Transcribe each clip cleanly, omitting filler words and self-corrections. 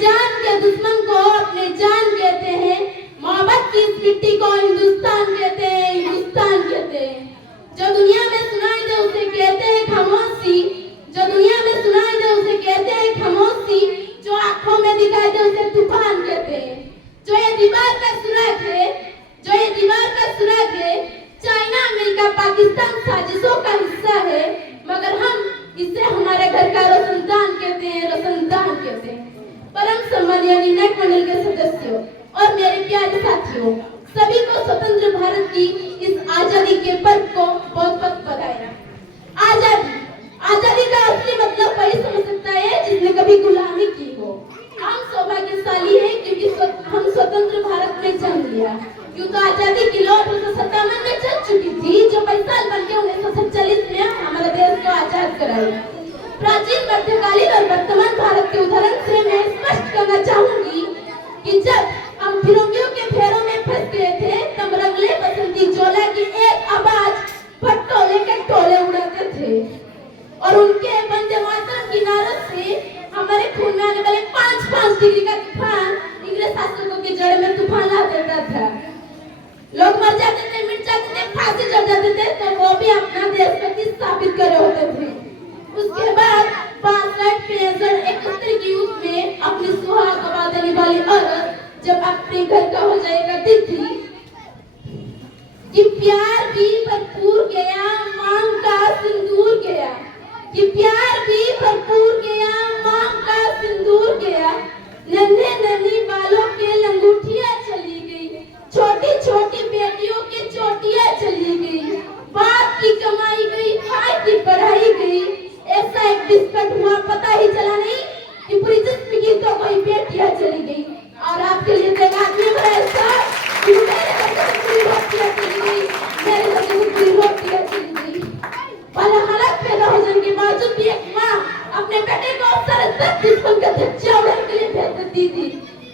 जान के दुश्मन को अपने जान कहते हैं। मोहब्बत की इस मिट्टी को हिंदुस्तान कहते हैं, हिंदुस्तान कहते हैं। जो दुनिया में सुनाई दे उसे कहते हैं खामोशी, जो दुनिया में सुनाई दे उसे कहते हैं खामोशी, जो आंखों में दिखाई दे उसे तूफान कहते हैं। जो ये दीवार का सुराग है, जो ये दीवार का सुराग है, चाइना अमेरिका पाकिस्तान साजिशों का हिस्सा है, मगर हम इसे हमारे घर का रोशनदान कहते हैं, रोशनदान कहते हैं। परम सम्मानीय निर्णायक मंडल के सदस्यों और मेरे प्यारे साथियों, सभी को स्वतंत्र भारत की इस आजादी के पर्व को बहुत बहुत बधाई। आजादी, आजादी का असली मतलब वही समझ सकता है जिसने कभी गुलामी की हो। हम सौभाग्यशाली हैं क्योंकि हम स्वतंत्र भारत में जन्म लिया। यूं तो आजादी की लौट 1957 में चल चुकी थी, जो 22 साल बनके 1947 में हमारे देश को आजाद कराया। प्राचीन, मध्यकालीन और वर्तमान भारत के उदाहरण से मैं स्पष्ट करना चाहूंगी कि जब हम फिरंगियों के फेरों में फंस गए थे, तब रंगले बसंती जोला की एक आवाज पटोले के टोले उड़ाते थे और उनके वंदे मातरम की नारों से हमारे खून में आने वाले 5-5 डिग्री का तूफान इंग्रेज शासकों की जड़ में तूफान ला देता था। लोग मर जाते थे, मिट जाते थे, फांसी चढ़ जाते थे, तो वो भी अपना देशभक्ति साबित कर रहे होते थे। उसके बाद 62, 63, 71 की युग में अपनी सुहाग गवा देने वाली औरत जब अपने घर का हो जाया करती थी कि प्यार भी भरपूर गया, मांग का सिंदूर गया, कि प्यार भी भरपूर गया, मांग का सिंदूर गया, नन्हे नन्ही बालों के लंगूटियां चली गई, छोटी छोटी बेटियों की चोटियां चली गई, बाप की कमाई गई, भाई की पढ़ाई गई। ऐसा एक बिस्कुट हुआ, पता ही चला नहीं कि पूरी जिस्म की तो कोई बेटियां चली गई। और आपके लिए तो एक आदमी बड़ा ऐसा कि मेरे घर से पूरी रोटियां चली गई, मेरे घर से पूरी रोटियां चली गई। वाला हालत पैदा हो जाने के बावजूद भी एक माँ अपने बेटे को सरसत दुश्मन का धज्जियां उड़ाने के लिए भेज देती थी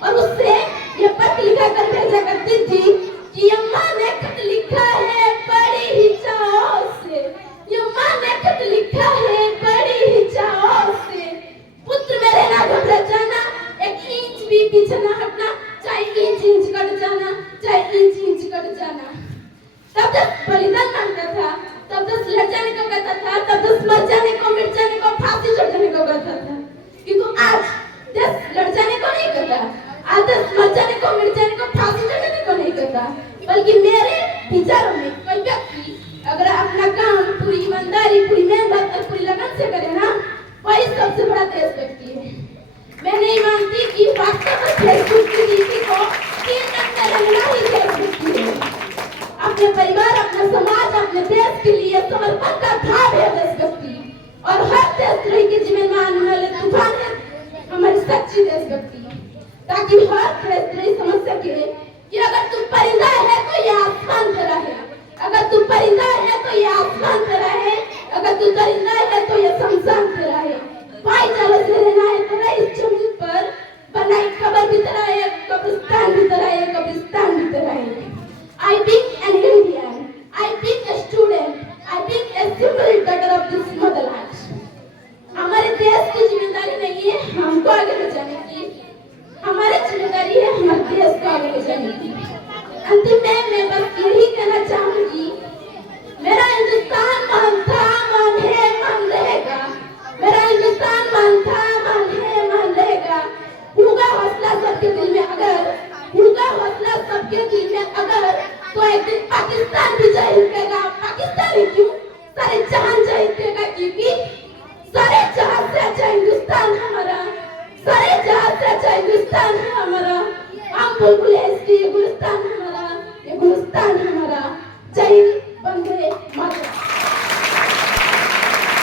और उससे ये पत्र लिखा कर भेजा करती थी कि अम्मा ने खत लिखा है बड़ी ही चाव से, ये माँ ने खत लिखा है बड़ी ही चाव से, पुत्र मेरे ना घबरा जाना, एक इंच भी पीछे ना हटना, चाहे इंच इंच कट जाना, चाहे इंच इंच कट जाना। तब तक बलिदान मांगता था, तब तक लड़ जाने को कहता था, तब तक मर जाने को, मिट जाने को, फांसी चढ़ जाने को कहता था। क्योंकि आज देश लड़ जाने को नहीं कहता, आज देश मर जाने को, मिट जाने को, फांसी चढ़ जाने को नहीं कहता, बल्कि मेरे विचारों में कोई व्यक्ति अगर अपना काम पूरी ईमानदारी, पूरी मेहनत और पूरी लगन से करे ना, वही सबसे बड़ा देशभक्ति है। मैं नहीं मानती कि वास्तव में फेसबुक की नीति को 3 रंग में रंगना ही देशभक्ति है। अपने परिवार, अपने समाज, अपने देश के लिए समर्पण का भाव है देशभक्ति, और हर देशद्रोही की जिम्मेदारी वाले तूफान है हमारी सच्ची देशभक्ति। ताकि हर देशद्रोही समझ सके कि अगर तू परिंदा है तो ये आसमान तेरा है, अगर तू परिंदा है तो ये आसमान तेरा है, अगर तू दरिंदा है तो ये शमशान तेरा है। भाईचारे से रहना है तेरा इस जमीन पर, बनाई कब्र भी तेरा है, कब्रिस्तान भी तेरा है, कब्रिस्तान भी तेरा है। I being an Indian, I being a student, I being a simple daughter of this motherland. हमारे देश की जिम्मेदारी नहीं है हमको आगे ले जाने की, हमारी जिम्मेदारी है हमारे देश को आगे ले जाने की। अंतिम में मैं बस यही कहना चाहूंगी, मेरा हिंदुस्तान मान था, मान है, मान रहेगा। मेरा हिंदुस्तान मान था, मान है, मान रहेगा। होगा हौसला सबके दिल में अगर, होगा हौसला सबके दिल में अगर, तो एक दिन पाकिस्तान भी जय हिंद कहेगा। पाकिस्तान ही क्यों, सारे जहान जय हिंद कहेगा, क्योंकि सारे जहां से अच्छा हिंदुस्तान हमारा, सारे जहां से अच्छा हिंदुस्तान है हमारा। हम बुलबुल है इसलिए गुलिस्तान हमारा, ये गुलिस्तान हमारा। जय हिंद, वंदे मातरम।